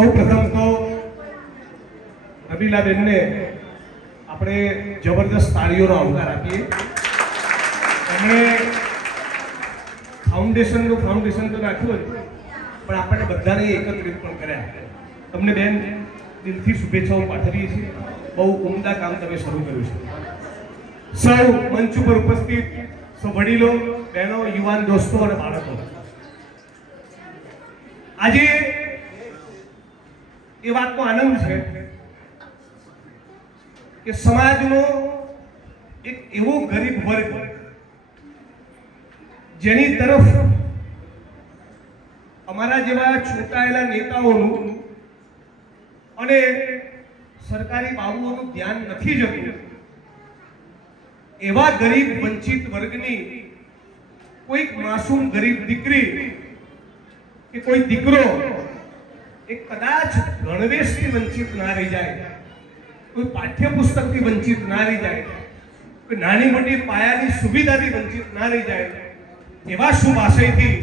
સૌ પ્રથમ તો રમીલાબેનને આપણે જબરદસ્ત તાળીઓનો આવકાર આપીએ. એમણે ફાઉન્ડેશન તો નાખ્યું જ, પણ આપણને બધાને એકત્રિત પણ કર્યા. તમને બેન દિલથી શુભેચ્છાઓ પાઠવીએ છીએ. બહુ ઉમદા કામ તમે શરૂ કર્યું છે. સૌ મંચ ઉપર ઉપસ્થિત સૌ વડીલો, બહેનો, યુવાન દોસ્તો અને બાળકો, આજે એ વાતનો આનંદ છે કે સમાજનો એક એવો ગરીબ વર્ગ જેની તરફ અમારા જેવા ચૂંટાયેલા નેતાઓનું અને સરકારી બાબુઓનું ધ્યાન નથી જતું, એવા ગરીબ વંચિત વર્ગની કોઈક માસૂમ ગરીબ દીકરી કે કોઈ દીકરો એ કદાચ ગણવેશથી વંચિત ના રહી જાય, કોઈ પાઠ્યપુસ્તકથી વંચિત ના રહી જાય, કોઈ નાની મોટી પાયાની સુવિધાથી વંચિત ના રહી જાય, એવા શુભ આશયથી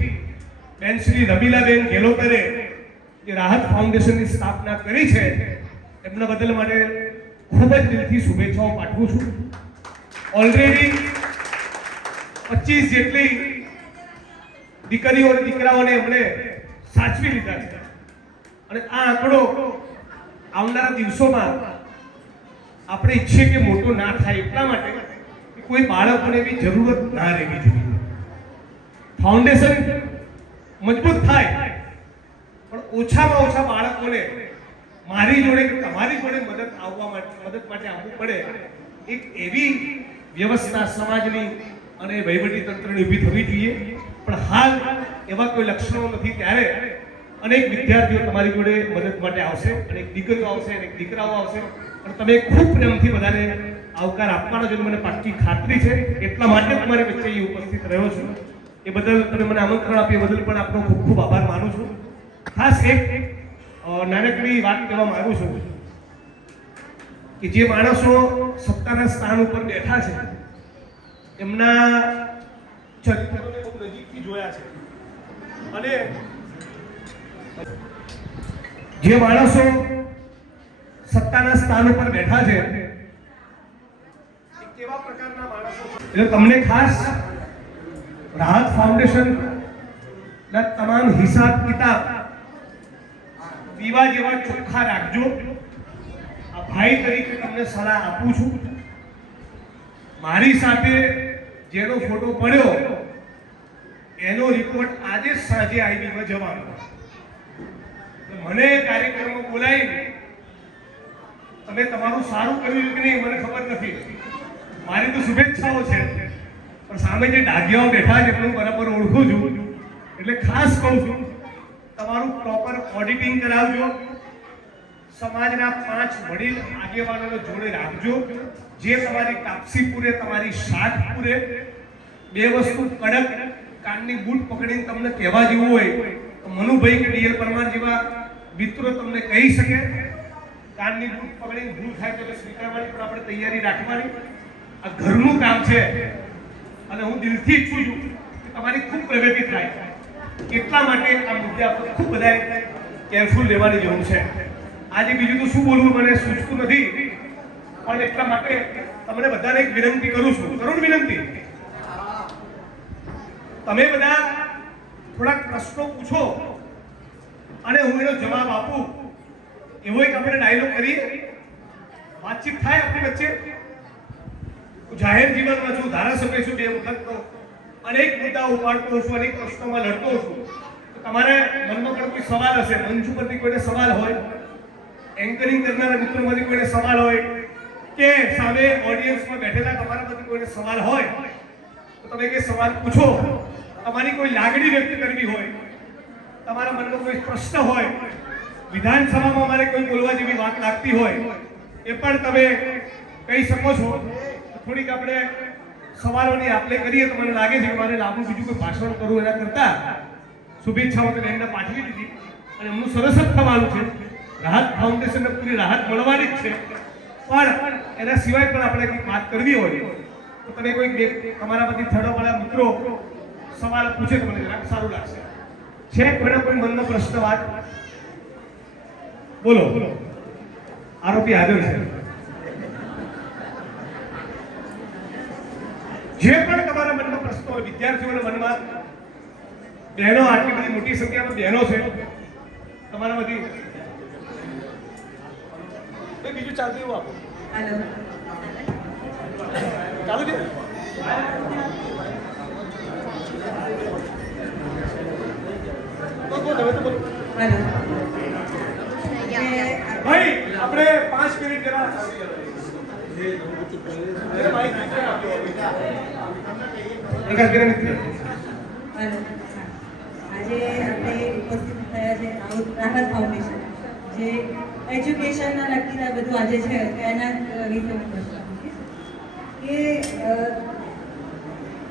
બેન શ્રી રમીલાબેન ગેલોતરે જે રાહત ફાઉન્ડેશનની સ્થાપના કરી છે, એમના બદલ માટે ખૂબ જ દિલથી શુભેચ્છાઓ પાઠવું છું. ઓલરેડી 25 જેટલી દીકરીઓ અને દીકરાઓને એમણે સાચવી લીધા છે અને આ આંકડો આવનારા દિવસોમાં આપણે ઈચ્છીએ કે મોટો ના થાય, એટલા માટે કે કોઈ બાળકોને બી જરૂરત ના રહેવી જોઈએ. ફાઉન્ડેશન મજબૂત થાય પણ ઓછામાં ઓછા બાળકોને મારી જોડે કે તમારી જોડે મદદ માટે આવવું પડે, એક એવી વ્યવસ્થા સમાજની અને વહીવટી તંત્રની ઊભી થવી જોઈએ. પણ હાલ એવા કોઈ લક્ષણો નથી, ત્યારે અનેક વિદ્યાર્થીઓ તમારી જોડે મદદ માટે આવશે, અનેક દીકરીઓ આવશે, અનેક દીકરાઓ આવશે, અને તમે ખૂબ પ્રેમથી બધાને આવકાર આપવાનો છે, મને પાક્કી ખાતરી છે. એટલા માટે તમારી વચ્ચે ઉપસ્થિત રહ્યો છું. એ બદલ તમે મને આમંત્રણ આપ્યું, બદલ પણ આપનો ખૂબ ખૂબ આભાર માનું છું. ખાસ એક નાનકડી વાત કહેવા માંગુ છું કે જે માણસો સત્તાના સ્થાન ઉપર બેઠા છે એમના ચરિત્રને ખૂબ નજીકથી જોયા છે, અને જે માણસો સત્તાના સ્થાન ઉપર બેઠા છે એ કેવા પ્રકારના માણસો, એટલે તમને ખાસ રાહત ફાઉન્ડેશન ના તમામ હિસાબ કિતાબ દીવા જેવા ચોખ્ખા રાખજો. આ ભાઈ તરીકે તમને સલાહ આપું છું. મારી સાથે જેનો ફોટો પડ્યો એનો રિપોર્ટ આજે જ સાંજે આઈબીમાં જવાનો. મને કાર્યક્રમમાં બોલાવીને તમે તમારું સારું કર્યું કે નહીં મને ખબર નથી, મારી તો શુભેચ્છાઓ છે, પણ સામે જે ડાઘિયાઓ બેઠા છે એમને બરાબર ઓળખું છું, એટલે ખાસ કહું છું તમારું પ્રોપર ઓડિટિંગ કરાવજો. સમાજના 5 વડીલ આગેવાનોને જોડે રાખજો, જે તમારી કાપસી પૂરે, તમારી શાખ પૂરે. 2 વસ્તુ કડક કાનની બૂટ પકડીને તમને કહેવા જેવું હોય તો મનુભાઈ કે ડીએલ પરમાર જેવા મિત્રો તમને કહી શકે. કાનની બૂટ પકડીને ભૂલ થાય તો સ્વીકારવાની, પણ આપણે તૈયારી રાખવાની. આ ઘરનું કામ છે અને હું દિલથી ઈચ્છું છું કે તમારી ખૂબ પ્રગતિ થાય. એટલા માટે આ મુદ્દે આપણે ખૂબ બધાએ કેરફુલ રહેવાની જરૂર છે. આજે બીજું તો શું બોલવું મને સૂચતું નથી, પણ એટલા માટે તમને બધાને એક વિનંતી કરું છું, કરુણ વિનંતી, તમે બધા થોડાક પ્રશ્નો પૂછો અને હું એનો જવાબ આપું, એવો એક આપણે ડાયલોગ કરીએ, વાતચીત થાય આપણી વચ્ચે. હું જાહેર જીવનમાં છું, ધારાસભ્ય છું, 2 વખત તો અનેક મુદ્દા ઉપાડતો છું, અનેક પ્રશ્નોમાં લડતો છું. તો તમારે મનમાં પણ કોઈ સવાલ હશે, મંચ ઉપરથી કોઈને સવાલ હોય, એન્કરિંગ કરનારા મિત્રોમાંથી કોઈને સવાલ હોય, કે સામે ઓડિયન્સમાં બેઠેલા તમારામાંથી કોઈને સવાલ હોય, તો તમે કે સવાલ પૂછો. તમારી કોઈ લાગણી વ્યક્ત કરવી હોય, તમારા મનમાં કોઈ પ્રશ્ન હોય, વિધાનસભામાં મારે કોઈ બોલવા જેવી વાત લાગતી હોય, એ પણ તમે કહી શકો છો. થોડીક આપણે સવાલોની આપણે કરીએ તો મને લાગે છે કે મારે લાંબુ બીજું કોઈ ભાષણ કરવું એના કરતા શુભેચ્છાઓ તો બેનને પાઠવી દીધી અને એમનું સરસ જ થવાનું છે. રાહત ફાઉન્ડેશનને પૂરી રાહત મળવાની જ છે, પણ એના સિવાય પણ આપણે કંઈક વાત કરવી હોય તો તમે કોઈ તમારા બધી થડોવાળા મિત્રો સવાલ પૂછે તો મને સારું લાગશે. છે કોઈના કોઈ મનનો પ્રશ્ન વાત? બોલો આરોપી હાજર છે. જે પણ તમારા મનમાં પ્રશ્નો હોય, વિદ્યાર્થીઓના મનમાં, બહેનો આટલી બધી મોટી સંખ્યામાં બહેનો છે તમારામાંથી, બીજું ચાલતું એવું આપો. ચાલુ છે. ભાઈ આપણે 5 મિનિટ જરા આજે આપણે ઉપસ્થિત થયા છે રાહત ફાઉન્ડેશન, જે એજ્યુકેશનના લગતી બધું આજે છે એના વિશે હું પ્રશ્ન કે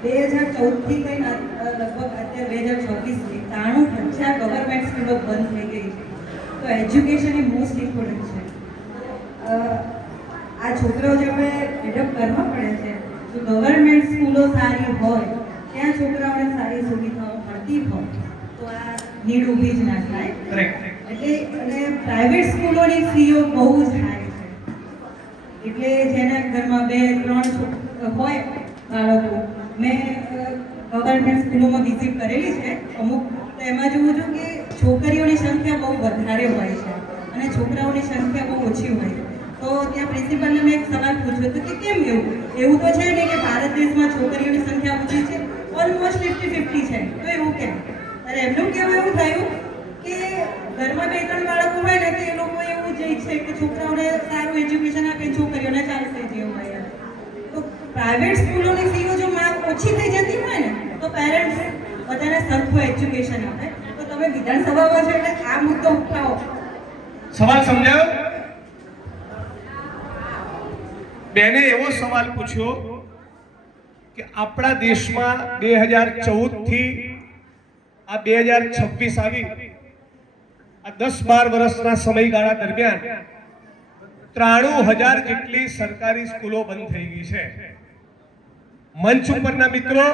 2014થી કંઈ લગભગ અત્યારે 2024 93,000 ગવર્મેન્ટ સ્કૂલો બંધ થઈ ગઈ છે. તો એજ્યુકેશન એ મોસ્ટ ઇમ્પોર્ટન્ટ છે. આ છોકરાઓ જે આપણે એડપ્ટ કરવા પડે છે, જો ગવર્મેન્ટ સ્કૂલો સારી હોય, ત્યાં છોકરાઓને સારી સુવિધાઓ મળતી હોય તો આ નીડ ઊભી જ ના થાય. એટલે અને પ્રાઇવેટ સ્કૂલોની ફીઓ બહુ જ હાઈ છે. એટલે જેના ઘરમાં 2-3 હોય બાળકો, મેં ગવર્મેન્ટ સ્કૂલોમાં વિઝિટ કરેલી છે અમુક, તો એમાં જોઉં છું કે છોકરીઓની સંખ્યા બહુ વધારે હોય છે અને છોકરાઓની સંખ્યા બહુ ઓછી હોય છે. તો ત્યાં પ્રિન્સિપલને મેં એક સવાલ પૂછ્યો હતો કે કેમ એવું તો છે ને કે ભારત દેશમાં છોકરીઓની સંખ્યા ઓછી છે, ઓલમોસ્ટ 50-50 છે, તો એવું કેમ? અને એમનું કહેવું એવું થયું કે ઘરમાં 2-3 બાળકો હોય ને તો એ લોકો એવું જ ઈચ્છે કે છોકરાઓને સારું એજ્યુકેશન આપે, છોકરીઓને ચાલશે જેવું હોય. તો પ્રાઇવેટ સ્કૂલોની ફીઓ જો ઓછી થઈ જતી હોય ને તો પેરેન્ટ્સ બધાને સરખું એજ્યુકેશન આપે. તો તમે વિધાનસભામાં છો એટલે આ મુદ્દો ઉઠાવો. સવાલ સમજાયો? બેને એવો સવાલ પૂછ્યો કે આપણા દેશમાં 2014 થી આ 2026 આવી, આ 10-12 વર્ષના સમયગાળા દરમિયાન 93,000 જેટલી સરકારી સ્કૂલો બંધ થઈ ગઈ છે. મંચ ઉપરના મિત્રો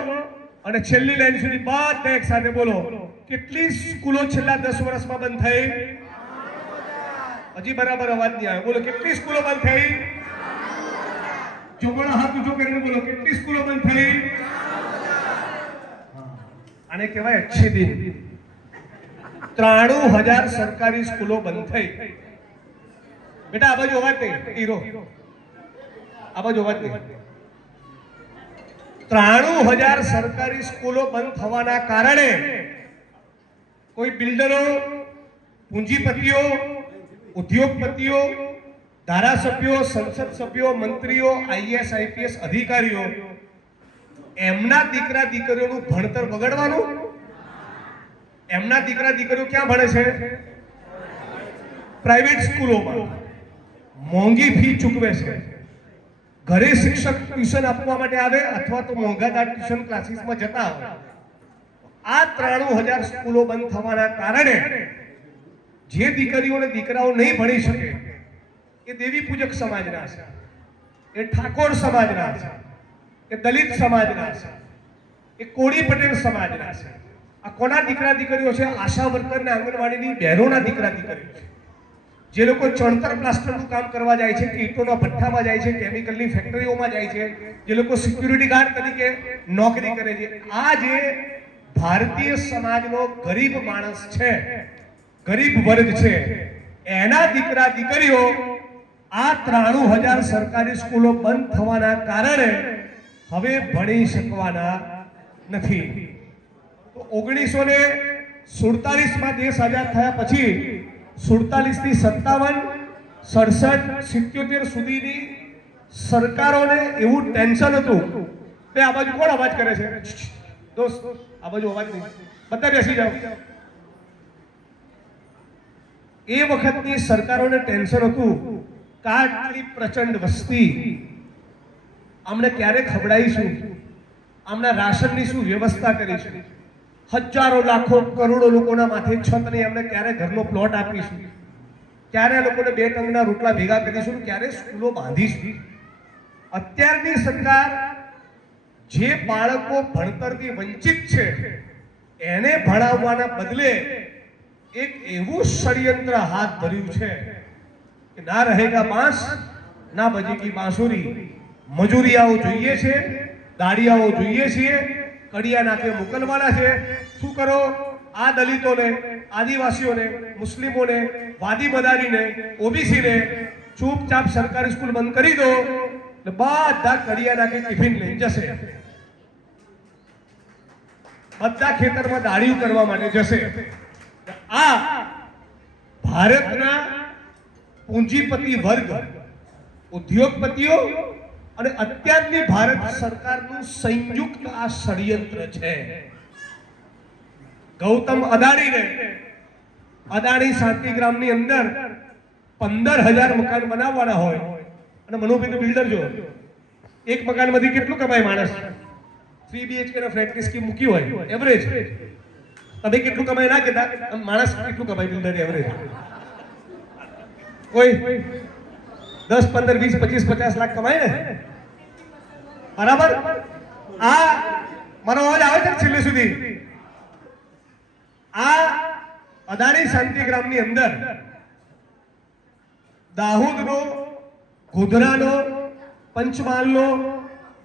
અને છેલ્લી લાઈન સુધી બધા એક સાથે બોલો, કેટલી સ્કૂલો છેલ્લા 10 વર્ષમાં બંધ થઈ? હજી બરાબર અવાજ નહીં આવ્યો. બોલો, કેટલી સ્કૂલો બંધ થઈ? ચોગડો હાથ ઊંચો કરીને બોલો, કેટલી સ્કૂલો બંધ થઈ? આને કહેવાય અચ્છી દિન. 93,000 સરકારી સ્કૂલો બંધ થઈ. બેટા આ બાજુ અવાજ નહીં, હીરો આ બાજુ અવાજ નહીં. 93,000 સરકારી સ્કૂલો બંધ થવાના કારણે કોઈ બિલ્ડરો, પૂંજીપતિઓ, ઉદ્યોગપતિઓ, ધારાસભ્યો, સંસદ સભ્યો, મંત્રીઓ, IAS IPS અધિકારીઓ એમના દીકરા દીકરીઓનું ભણતર બગડવાનું. એમના દીકરા દીકરીઓ ક્યાં ભણે છે? પ્રાઇવેટ સ્કૂલોમાં. મોંઘી ફી ચૂકવે છે. ઘરે શિક્ષક ટ્યુશન આપવા માટે આવે અથવા તો મોંઘાદાર ટ્યુશન ક્લાસીસમાં જતા હોય. આ 93,000 સ્કૂલો બંધ થવાના કારણે જે દીકરીઓ અને દીકરાઓ નહીં ભણી શકે, એ દેવી પૂજક સમાજના છે, એ ઠાકોર સમાજના છે, એ દલિત સમાજના છે, એ કોળી પટેલ સમાજના છે. આ કોના દીકરા દીકરીઓ છે? આશા વર્કર અને આંગણવાડીની બહેનોના દીકરા દીકરીઓ છે. જે લોકો ચણતર પ્લાસ્ટરનું કામ કરવા જાય છે, ઈંટોના ભઠ્ઠામાં જાય છે, કેમિકલની ફેક્ટરીઓમાં જાય છે, જે લોકો સિક્યુરિટી ગાર્ડ તરીકે નોકરી કરે છે, આ જે ભારતીય સમાજનો ગરીબ માણસ છે, ગરીબ વર્ગ છે, એના દીકરા દીકરીઓ આ 93,000 સરકારી સ્કૂલો બંધ થવાના કારણે હવે ભણી શકવાના નથી. તો 1947માં દેશ આઝાદ થયા પછી 47 થી 57, 67, 77 સુધીની સરકારોને એવું ટેન્શન હતું. બે આ બાજુ કોણ અવાજ કરે છે? દોસ્ત આ બાજુ અવાજ નહીં, બધા બેસી જાઓ. એ વખતની સરકારોને ટેન્શન હતું કે આટલી પ્રચંડ વસ્તી, આમને ક્યારે ખવડાવીશું, આમના રાશનની શું વ્યવસ્થા કરીશું, હજારો લાખો કરોડો લોકોના માથે છત નહીં, એમને ક્યારે ઘરનો પ્લોટ આપીશું, ક્યારે લોકોને 2 ટંકના રોટલા ભેગા કરીશું, ક્યારે સ્કૂલો બાંધીશું. અત્યારની સરકાર જે બાળકો ભણતરથી વંચિત છે એને ભણાવવાના બદલે એક એવું ષડયંત્ર હાથ ધર્યું છે કે ના રહેગા બાંસ ના બજેગી બાંસુરી. મજૂરિયાઓ જોઈએ છે, દાડિયાઓ જોઈએ છીએ, કડિયા નાખે મોકલવાના છે. શું કરો? આ દલિતોને, આદિવાસીઓને, મુસ્લિમોને, વાદી બદારીને, ઓબીસીને ચૂપચાપ સરકારી સ્કૂલ બંધ કરી દો એટલે બધા કડિયા નાખે ટિફિન લઈ જશે, બધા ખેતરમાં દાડિયું કરવા માટે જશે. આ ભારતના પૂંજીપતિ વર્ગ, ઉદ્યોગપતિઓ અને અત્યારની ભારત સરકારનું સંયુક્ત આ ષડયંત્ર છે. ગૌતમ અદાણીને અદાણી શાંતિગ્રામની અંદર 15,000 મકાન બનાવવાના હોય અને મનોભાઈ બિલ્ડર જો એક મકાનમાંથી કેટલું કમાય માણસ? 3 BHK ના ફ્લેટની સ્કીમ મૂકી હોય એવરેજ, તમે કેટલું કમાય ના કહેતા, માણસ કેટલું કમાય બિલ્ડર એવરેજ? કોઈ 10, 15, 20, 25, 50 લાખ કમાય ને, બરાબર? આ મારો અવાજ આવે છે છેલ્લે સુધી? આ અદાણી શાંતિગ્રામની અંદર દાહોદનો, ગોધરાનો, પંચમહાલનો,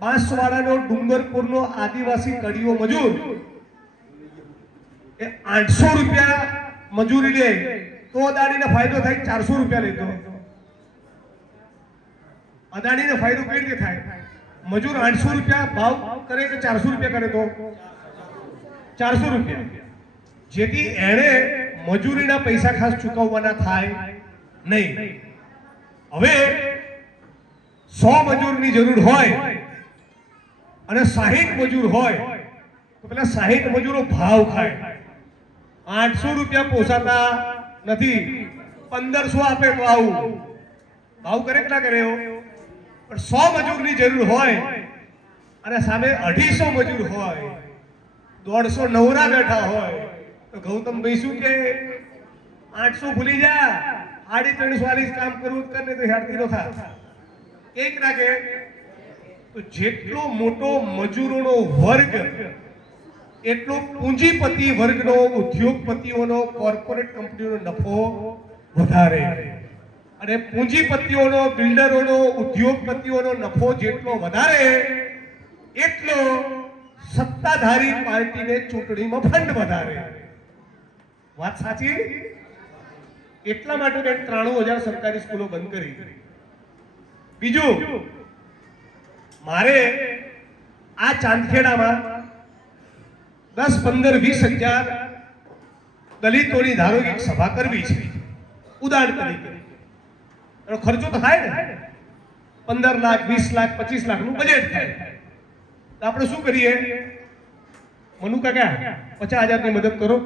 બાંસવાડાનો, ડુંગરપુરનો આદિવાસી કડીઓ મજૂર એ 800 રૂપિયા મજૂરી લે તો અદાણીને ફાયદો થાય, 400 રૂપિયા લેતો. અદાણીને ફાયદો કઈ રીતે થાય? મજૂર 800 રૂપિયા ભાવ કરે કે 400 રૂપિયા કરે તો 400 રૂપિયા, જેથી એણે મજૂરીના પૈસા ખાસ ચૂકવવાના થાય નહીં. હવે 100 મજૂરની જરૂર હોય અને 60 મજૂર હોય તો પેલા 60 મજૂરો ભાવ ખાય. 800 રૂપિયા પોસાતા નથી, 1500 આપે તો આવું ભાવ કરે કે ના કરે? પણ 100 મજૂરની જરૂર હોય અને સામે 250 મજૂર હોય, 150 નવરા બેઠા હોય તો ગૌતમભાઈ શું કે 800 ભૂલી જા, 350 કામ કરવું જ કરને તો હેડતી નો થા. એક નાખે તો જેટલો મોટો મજૂરોનો વર્ગ એટલો પૂંજીપતિ વર્ગનો, ઉદ્યોગપતિઓનો, કોર્પોરેટ કંપનીઓનો નફો વધારે. અને પૂંજીપતિઓનો, બિલ્ડરોનો, ઉદ્યોગપતિઓનો નફો જેટલો વધારે એટલો સત્તાધારી પાર્ટીને ચૂંટણીમાં ફંડ વધારે. વાત સાચી? એટલા માટે 93,000 સરકારી સ્કૂલો બંધ કરી. બીજું, મારે આ ચાંદખેડામાં 10, 15, 20,000 દલિતોની ધારો એક સભા કરવી છે ઉદાહરણ તરીકે. એનો ખર્ચો તો થાય ને, 15 લાખ, 20 લાખ, 25 લાખનું બજેટ થાય. તો આપણે શું કરીએ? મનુ કાકા 50,000ની મદદ કરો,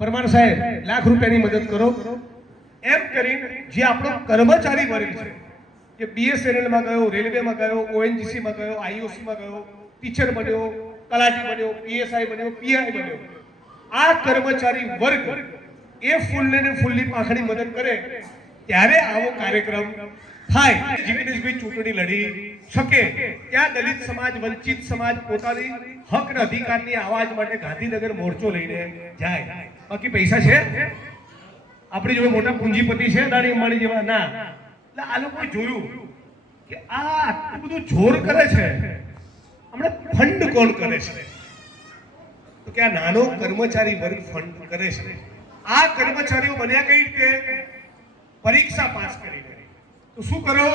પરમાર સાહેબ લાખ રૂપિયાની મદદ કરો, એમ કરીને જે આપણો કર્મચારી વર્ગ છે કે BSNL માં ગયો, રેલવેમાં ગયો, ONGC માં ગયો, IOC માં ગયો, ટીચર બન્યો, તલાટી બન્યો, PSI બન્યો, PI બન્યો, આ કર્મચારી વર્ગ એ ફૂલની પાંખડી મદદ કરે ત્યારે આવો કાર્યક્રમ થાય. જિગ્નેશભાઈ ચૂંટણી લડી શકે ત્યાં દલિત સમાજ, વંચિત સમાજ પોતાની હક અને અધિકારની આવાજ માટે ગાંધીનગર મોરચો લઈને જાય. બાકી પૈસા છે આપણી જોડે, મોટા પૂંજીપતિ છે અદાણી અંબાણી જેવા ના. એટલે આ લોકોએ જોયું કે આ આટલું બધું જોર કરે છે, હમણાં ફંડ કોણ કરે છે? તો કે આ નાનો કર્મચારી વર્ગ ફંડ કરે છે. આ કર્મચારીઓ બન્યા કઈ રીતે? પરીક્ષા પાસ કરીને. તો શું કરો?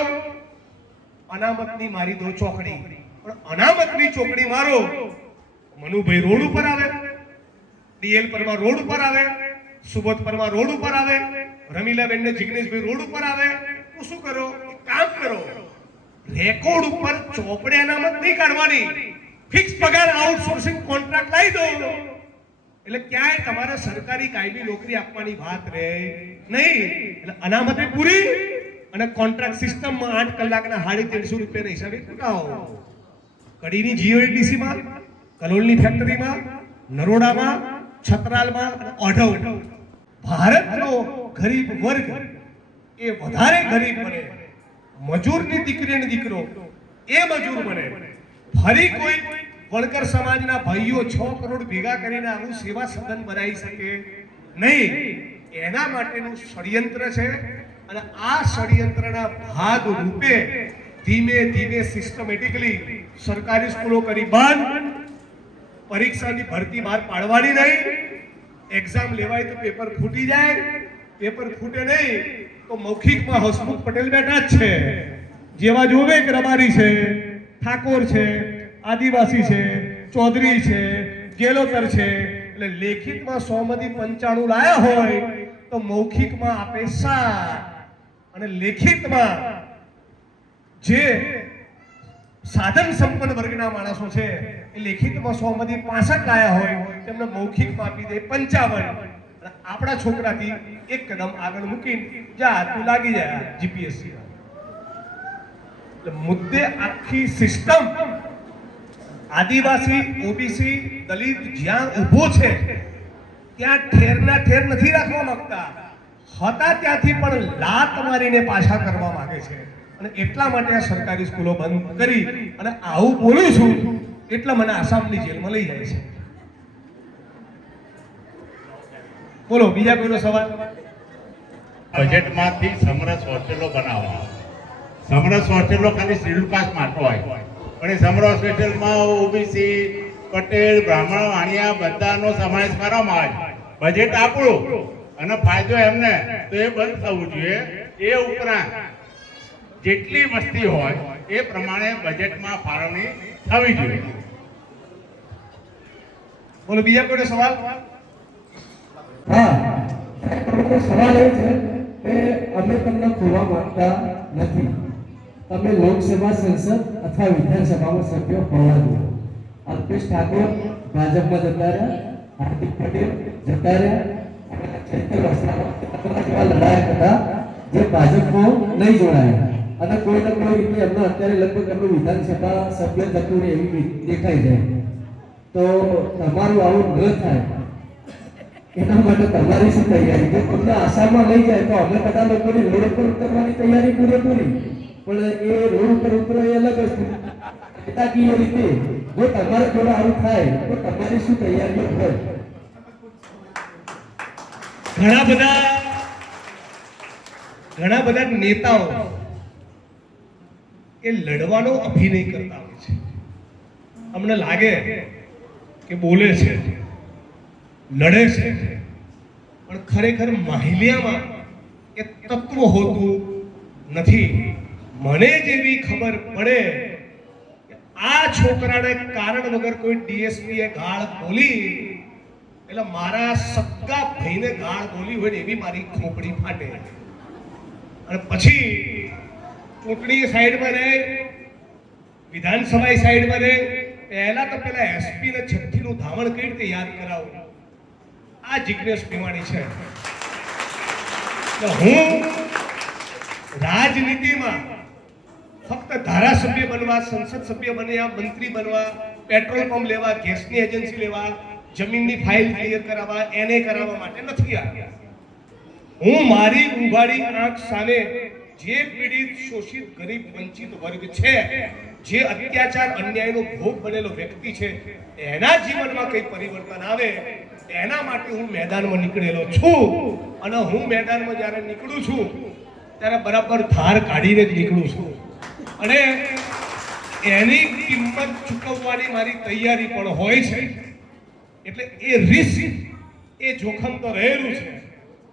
અનામતની મારી દો ચોકડી. પણ અનામતની ચોકડી મારો, મનુભાઈ રોડ ઉપર આવે, DL પરમાર રોડ ઉપર આવે, સુબોધ પરમાર રોડ ઉપર આવે, રમીલાબેન ને જિગ્નેશભાઈ રોડ ઉપર આવે. તો શું કરો? કામ કરો, રેકોર્ડ ઉપર ચોપડે અનામત નહીં કાઢવાની, ફિક્સ પગાર આઉટસોર્સિંગ કોન્ટ્રાક્ટ લાવી દો એટલે ક્યાંય તમારે સરકારી કાયમી નોકરી આપવાની વાત રહે નહીં. એટલે અનામત પૂરી અને કોન્ટ્રાક્ટ સિસ્ટમમાં 8 કલાકના 350 રૂપિયાના હિસાબે ચૂકવો. કડીની GODC માં, કલોલની ફેક્ટરીમાં, નરોડામાં, છતરાલમાં, ઓઢવ ભારતનો ગરીબ વર્ગ એ વધારે ગરીબ બને, મજૂરની દીકરી અને દીકરો એ મજૂર બને. ફરી કોઈ વણકર સમાજના ભાઈઓ 6 કરોડ ભેગા કરીને આવું સેવા સદન બનાવી શકે નહીં, એના માટેનું ષડયંત્ર છે. અને આ ષડયંત્રના ભાગ રૂપે ધીમે ધીમે સિસ્ટમેટિકલી સરકારી સ્કૂલો કરી બંધ, પરીક્ષાની ભરતી બહાર પાડવાની નહીં, એક્ઝામ લેવાય તો પેપર ફૂટી જાય, પેપર ફૂટે નહીં તો મૌખિકમાં હસમુખ પટેલ બેઠા જ છે, જેવા જોવે કે રબારી છે, ઠાકોર છે, આદિવાસી છે, ચૌધરી છે, ગેલોતર છે. એટલે લેખિતમાં 100 માંથી 95 લાયા હોય તો મૌખિકમાં આપે 7, અને લેખિતમાં જે સાધન સંપન્ન વર્ગના માણસો છે એ લેખિતમાં 100 માંથી 65 લાયા હોય તેમને મૌખિકમાં આપી દે 55. અને આપણા છોકરાથી એક કદમ આગળ મૂકીને જા તું લાગી જાય જીપીએસસી. એટલે મુદ્દે આખી સિસ્ટમ આદિવાસી, ઓબીસી, દલિત જ્યાં ઊભો છે ત્યાં ઠેરના ઠેર નથી રાખવા માંગતા, હતા ત્યાંથી પણ લાત મારીને પાછા કરવા માંગે છે. અને એટલા માટે આ સરકારી સ્કૂલો બંધ કરી. અને આવું બોલું છું એટલે મને આસામની જેલમાં લઈ જાય છે. બોલો બીજા કોઈનો સવાલ? બજેટમાંથી સમરસ હોસ્ટેલો બનાવવા. સમરસ હોસ્ટેલો ખાલી શેડ્યુલ કાસ્ટ માટે હોય, પણ એ સમરસ હોસ્ટેલમાં ઓબીસી, પટેલ, બ્રાહ્મણ, વાણિયા બધાનો સમાવેશ કરવામાં આવે. બજેટ આપણું અને ફાયદો એમને, તો એ બંધ થવું જોઈએ. એ ઉપરાંત જેટલી વસ્તી હોય એ પ્રમાણે બજેટમાં ફાળવણી થવી જોઈએ. બોલો બીજા કોઈનો સવાલ? હા, સવાલ એ છે કે અમે તમને ખોવા માંગતા નથી. તમે લોકસભા, સંસદ અથવા વિધાનસભામાં સભ્ય હોવા જોઈએ. અલ્પેશ ઠાકોર ભાજપમાં જતા રહ્યા, હાર્દિક પટેલ જતા રહ્યા, ચૈતર વસાવા લડાયા હતા જે ભાજપમાં નહીં જોડાયા. અને કોઈ ને કોઈ રીતે એમને અત્યારે લગભગ એમનું વિધાનસભા સભ્ય થતું રહે એવી દેખાઈ જાય. તો તમારું આવું ન થાય એના માટે તમારી શું તૈયારી? જો તમને આસામમાં લઈ જાય તો અમે બધા લોકોની રોડ ઉપર ઉતરવાની તૈયારી પૂરેપૂરી, પણ એ રોડ ઉપર ઉતરો એ અલગ વસ્તુ. એકાકીય રીતે જો તમારે જોડે આવું થાય તો તમારી શું તૈયારીઓ હોય? ઘણા બધા નેતાઓ એ લડવાનો અભિનય કરતા હોય છે. અમને લાગે કે બોલે છે, લડે છે, પણ ખરેખર માહિલિયામાં એ તત્વ હોતું નથી. મને જેવી ખબર પડે કે આ છોકરાને કારણ વગર કોઈ ડીએસપીએ ગાળ બોલી એટલે મારા સગા ભાઈને ગાળ બોલી હોય ને એવી મારી ખોપડી ફાટે. અને પછી ચૂંટણી સાઈડમાં રહે, વિધાનસભા સાઈડમાં રહે, પહેલા તો પેલા એસપી ને છઠ્ઠીનું ધાવણ કઈ રીતે યાદ કરાવું? આ જિજ્ઞેશ મેવાણી છે. હું રાજનીતિમાં ફક્ત ધારાસભ્ય બનવા, સંસદ સભ્ય બન્યા, મંત્રી બનવા, પેટ્રોલ પંપ લેવા, ગેસની એજન્સી લેવા, જમીનની ફાઇલ ક્લિયર કરાવવા, એને કરાવવા માટે નથી આવ્યા. હું મારી ઉઘાડી આંખ સામે જે પીડિત, શોષિત, ગરીબ, વંચિત વર્ગ છે, જે અત્યાચાર, અન્યાયનો ભોગ બનેલો વ્યક્તિ છે, એના જીવનમાં કઈ પરિવર્તન આવે એના માટે હું મેદાનમાં નીકળેલો છું. અને હું મેદાનમાં જ્યારે નીકળું છું ત્યારે બરાબર ધાર કાઢીને જ નીકળું છું. અને એની કિંમત ચૂકવવાની મારી તૈયારી પણ હોય છે. એટલે એ રિસ્ક, એ જોખમ તો રહેલું છે.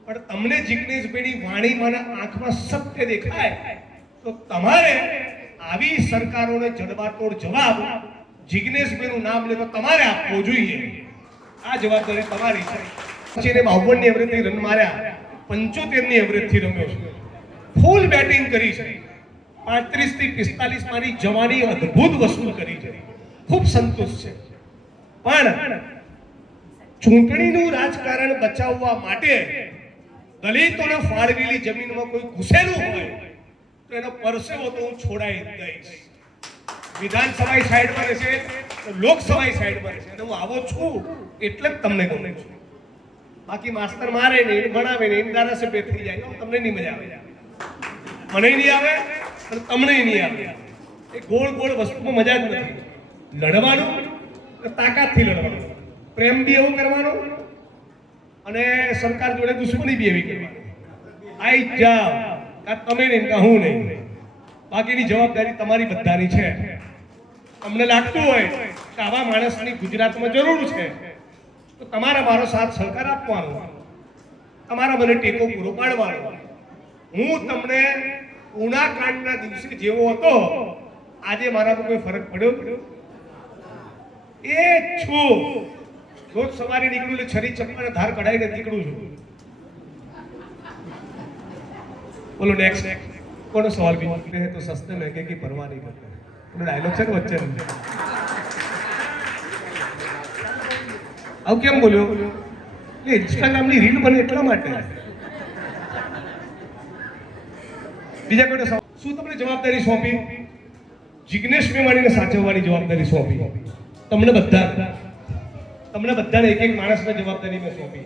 પણ તમને જિજ્ઞેશભાઈની વાણીમાં આંખમાં સત્ય દેખાય તો તમારે આવી સરકારોને જડબાતોડ જવાબ જિજ્ઞેશભાઈનું નામ લે તો તમારે આપવો જોઈએ. આ જવાબદારી તમારી છે. પછી એને 52ની એવરેજથી રન માર્યા, 75ની એવરેજથી રમ્યો છે, ફૂલ બેટિંગ કરી છે, 35 થી 45 મારી જવાની અદ્ભુત વસૂલ કરી છે, ખૂબ સંતુષ્ટ છે. પણ ચૂંટણીનું રાજકારણ બચાવવા માટે દલિતોને ફાળવેલી જમીનમાં કોઈ ઘૂસેલું હોય તો એનો પરસેવો તો હું છોડાઈ દઈશ. વિધાનસભા સાઈડમાં રહેશે, લોકસભા સાઈડમાં રહેશે. અને હું આવો છું એટલે જ તમને ગમે છું. બાકી માસ્તર મારે નહીં, ભણાવે નહીં, ધારાસભ્ય થઈ જાય તમને નહીં મજા આવે, મને નહીં આવે અને તમને નહીં આવે. એ ગોળ ગોળ વસ્તુમાં મજા જ નથી. લડવાનું તાકાતથી લડવાનું, પ્રેમ બી એવું કરવાનો, અને સરકાર જોડે દુશ્મની બી એવી કરવાની આઈ જાઓ કાં તમે નહીં કાં હું નહીં, બાકીની જવાબદારી તમારી બધાની છે. અમને લાગતું હોય કે આવા માણસની ગુજરાતમાં જરૂર છે તો તમારા મારો સાથ સહકાર આપવાનો, તમારા મને ટેકો પૂરો પાડવાનો. હું તમને ઉના કાંડના દિવસે જેવો હતો આજે મારા પર કોઈ ફરક પડ્યો એ છું. રોજ સવારે નીકળું એટલે છરી ચપ્પલ ધાર કઢાઈને નીકળું છું. બોલો નેક્સ્ટ કોનો સવાલ પૂછते हैं तो सस्ते महंगे की परवाह नहीं करते. ડાયલોગ છે ને વચ્ચે આવું કેમ બોલ્યો? એટલે ઇન્સ્ટાગ્રામની રીલ બને એટલા માટે. બીજા કોઈ શું તમને જવાબદારી સોંપી? જિગ્નેશ મેવાણીને સાચવવાની જવાબદારી સોંપી. તમને બધાને એક એક માણસને જવાબદારી મેં સોંપી.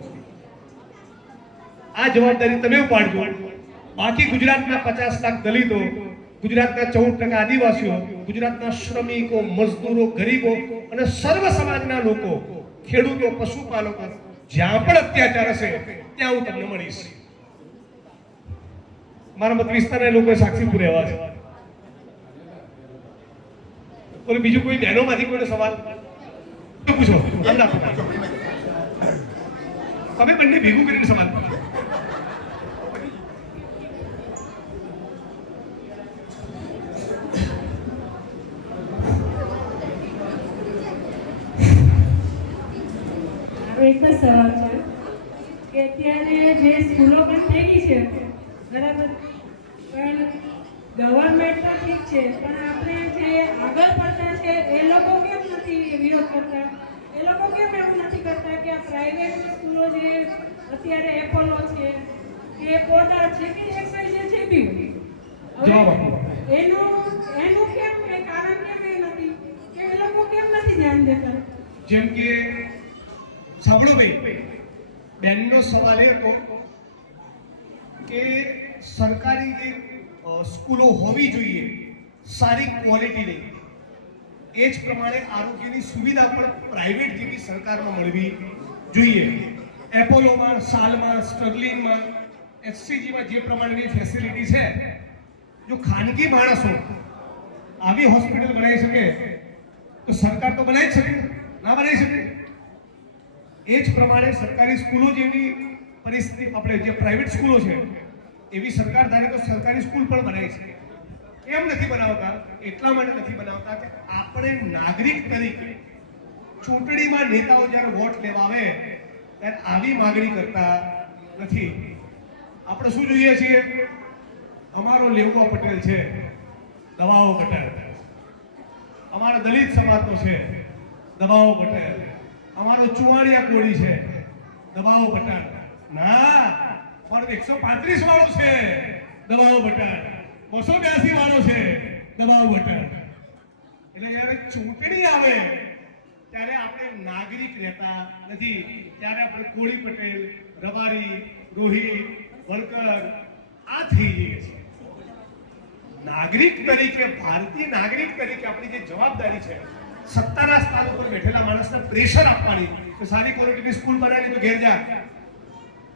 આ જવાબદારી તમે ઉપાડજો. બાકી ગુજરાતના 50 લાખ દલિતો, ગુજરાતના 14% આદિવાસીઓ, ગુજરાતના શ્રમિકો, મજદૂરો, ગરીબો અને સર્વ સમાજના લોકો, ખેડૂતો, પશુપાલકો, જ્યાં પણ અત્યાચાર હશે ત્યાં હું તમને મળીશ. મારા મત વિસ્તારના લોકો સાક્ષીપુર રહેવા છે. બોલો બીજું કોઈ બહેનોમાંથી કોઈનો સવાલ પૂછો. તમે બંને ભેગું કરીને સવાલ પૂછો. એક જ સવાલ છે કે અત્યારે જે સ્કૂલો બંધ થઈ ગઈ છે બરાબર, પણ ગવર્મેન્ટ તો ઠીક છે, પણ આપણે જે આગળ પડતા છે એ લોકો કેમ નથી વિરોધ કરતા? એ લોકો કેમ એવું નથી કરતા કે આ પ્રાઇવેટ સ્કૂલો જે અત્યારે એપોલો છે કે પોર્ટર છે કે એક્સાઇઝ છે બી એનું કેમ એ કારણ કેમ એ નથી કે એ લોકો કેમ નથી ધ્યાન દેતા? જેમ કે સાંભળો ભાઈ, બેનનો સવાલ એ હતો કે સરકારી જે સ્કૂલો હોવી જોઈએ સારી ક્વોલિટીની, એ જ પ્રમાણે આરોગ્યની સુવિધા પણ પ્રાઇવેટ જેવી સરકારમાં મળવી જોઈએ. એપોલોમાં, સાલમાં, સ્ટર્લિંગમાં, એસસીજીમાં જે પ્રમાણેની ફેસિલિટી છે, જો ખાનગી માણસો આવી હોસ્પિટલ બનાવી શકે તો સરકાર તો બનાવી જ શકે, ના બનાવી શકે? એ જ પ્રમાણે સરકારી સ્કૂલો જેવી પરિસ્થિતિ, આપણે જે પ્રાઇવેટ સ્કૂલો છે એવી સરકાર ધારે તો સરકારી સ્કૂલ પણ બનાવી શકે. એમ નથી બનાવતા, એટલા માટે નથી બનાવતા કે આપણે નાગરિક તરીકે ચૂંટણીમાં નેતાઓ જ્યારે વોટ લેવા આવે ત્યારે આવી માંગણી કરતા નથી. આપણે શું જોઈએ છીએ? અમારો લેવકો પટેલ છે, દવાઓ પટેલ. અમારો દલિત સમાજનો છે, દવાઓ પટેલ. અમારો ચુવાણિયા કોળી છે, દબાવો પટેલ. ના, મારો 135 વાળો છે, દબાવો પટેલ. 282 વાળો છે, દબાવો પટેલ. એટલે જ્યારે ચૂંટણી આવે ત્યારે આપણે નાગરિક રહેતા નથી, ત્યારે આપણે કોળી પટેલ, રબારી, રોહિત, વણકર આ થઈ જઈએ છીએ. નાગરિક તરીકે, ભારતીય નાગરિક તરીકે આપણી જે જવાબદારી છે, સત્તાના સ્થાન ઉપર બેઠેલા માણસને પ્રેશર આપવાની કે સારી ક્વોલિટીની સ્કૂલ બનાવી તો ઘેર જા,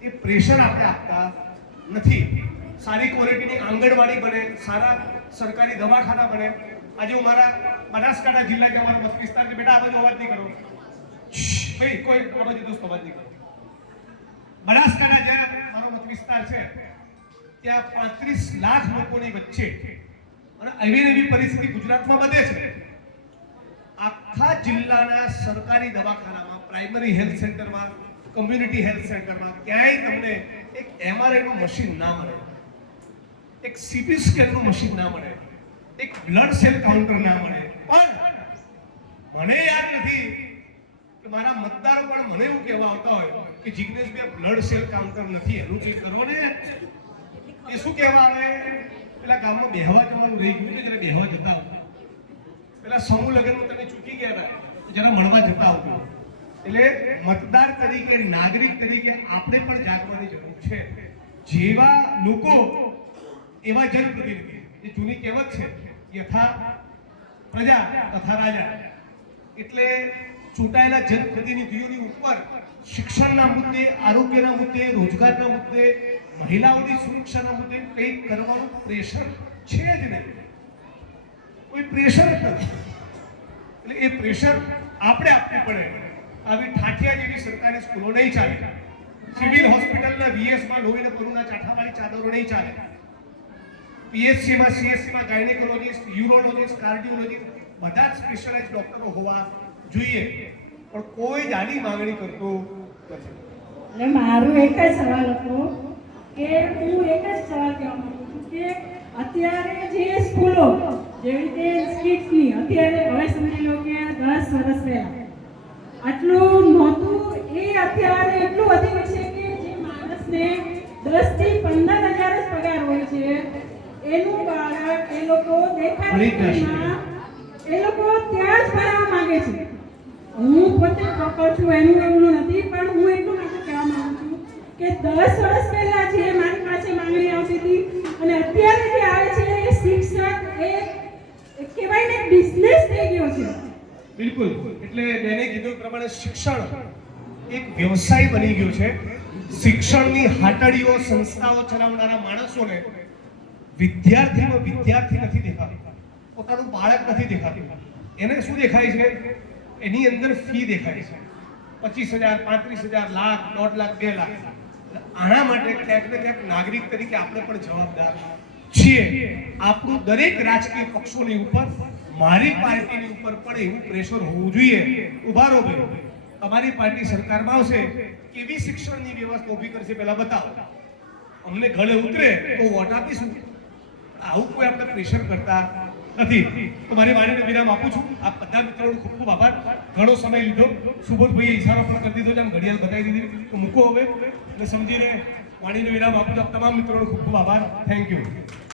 એ પ્રેશર આપણે આપતા નથી. સારી ક્વોલિટીની આંગણવાડી બને, સારા સરકારી દવાખાના બને. આજે હું મારા બનાસકાંઠા જિલ્લા કે અમારો મત વિસ્તાર કે બેટા આ બાજુ અવાજ નહીં કરો ભાઈ, કોઈ આ બાજુ દોસ્ત અવાજ નહીં કરો. બનાસકાંઠા જે મારો મત વિસ્તાર છે ત્યાં 35 લાખ લોકોની વચ્ચે અને એવી પરિસ્થિતિ ગુજરાતમાં બને છે. આખા જિલ્લાના સરકારી દવાખાનામાં, પ્રાઇમરી હેલ્થ સેન્ટરમાં, કમ્યુનિટી હેલ્થ સેન્ટરમાં ક્યાંય તમને એક MRI નું મશીન ના મળે, એક સીટી સ્કેનનું મશીન ના મળે, એક બ્લડ સેલ કાઉન્ટર ના મળે. પણ મને યાદ નથી કે મારા મતદારો પણ મને એવું કહેવા આવતા હોય કે જિગ્નેશભાઈ બ્લડ સેલ કાઉન્ટર નથી, એનું જે કરો ને. એ શું કહેવા આવે? પેલા ગામમાં બેહવા જવાનું રહી ગયું કે જરા બેહવા જતા આવતા, પેલા સમૂહ લગ્નમાં તમે ચૂકી ગયા હતા જરા મળવા જતા આવતો. એટલે મતદાર તરીકે, નાગરિક તરીકે આપણે પણ જાગવાની જરૂર છે. જેવા લોકો એવા જનપ્રતિનિધિ. જે જૂની કહેવત છે, યથા પ્રજા તથા રાજા. એટલે ચૂંટાયેલા જનપ્રતિનિધિઓની ઉપર શિક્ષણના મુદ્દે, આરોગ્યના મુદ્દે, રોજગારના મુદ્દે, મહિલાઓની સુરક્ષાના મુદ્દે કંઈક કરવાનું પ્રેશર છે જ નહીં. કોઈ પ્રેશર જ નથી. એટલે એ પ્રેશર આપણે આપવું પડે. આવી ઠાઠિયા જેવી સરકારી સ્કૂલો નહીં ચાલે. સિવિલ હોસ્પિટલના VS માં લોહીના પરુના ચાઠાવાળી ચાદરો નહીં ચાલે. PHCમાં CSCમાં ગાયનેકોલોજીસ્ટ, યુરોલોજીસ્ટ, કાર્ડિયોલોજીસ્ટ બધા જ સ્પેશિયલાઇઝ ડોક્ટરો હોવા જોઈએ. પણ કોઈ જ આની માંગણી કરતું નથી. એટલે મારો એક જ સવાલ હતો કે હું એક જ સવાલ કહેવા માંગુ છું કે અત્યારે જે સ્કૂલો જેવી રીતે સ્કીટ્સની અત્યારે હવે સમજી લો કે 10 વર્ષ પહેલા આટલું નહોતું, એ અત્યારે એટલું વધી ગયું છે કે જે માણસને 10 થી 15 હજાર જ પગાર હોય છે એનું બાળક એ લોકો દેખાડીમાં એ લોકો ત્યાં જ ભણવા માંગે છે. હું પોતે પ્રોપર છું એનું એવું નથી, પણ હું એટલું માટે કહેવા માંગુ છું કે 10 વર્ષ પહેલા જે મારી પાસે માંગણી આવતી હતી અને અત્યારે જે આવે છે એ શિક્ષક એ કહેવાય ને બિઝનેસ થઈ ગયો છે. બિલકુલ. એટલે બેને કીધું પ્રમાણે શિક્ષણ એક વ્યવસાય બની ગયો છે. શિક્ષણની હાટડીઓ, સંસ્થાઓ ચલાવનારા માણસોને વિદ્યાર્થી નથી દેખાતું, પોતાનું બાળક નથી દેખાતું. એને શું દેખાય છે? એની અંદર ફી દેખાય છે. 25,000, 35,000, લાખ, 1.5 લાખ, 2 લાખ. આના માટે ક્યાંક ને ક્યાંક નાગરિક તરીકે આપણે પણ જવાબદાર છીએ. આપણું દરેક રાજકીય પક્ષોની ઉપર, મારી પાર્ટીની ઉપર પણ એવું પ્રેશર હોવું જોઈએ. ઉભા રહો ભાઈ, તમારી પાર્ટી સરકારમાં આવશે, કેવી શિક્ષણની વ્યવસ્થા ઊભી કરશે પહેલા બતાવો. અમને ગળે ઉતરે તો વોટ આપીશું. આવું કોઈ આપણે પ્રેશર કરતા નથી. તો મારી વાણીને વિરામ આપું છું. આપ બધા મિત્રોનો ખૂબ ખૂબ આભાર. ઘણો સમય લીધો. સુબોધભાઈએ ઈશારો પણ કરી દીધો છે, આમ ઘડિયાળ બતાવી દીધી. તો મૂકો હવે અને સમજીને વાણીને વિરામ આપું છું. આપ તમામ મિત્રોનો ખૂબ ખૂબ આભાર. Thank you.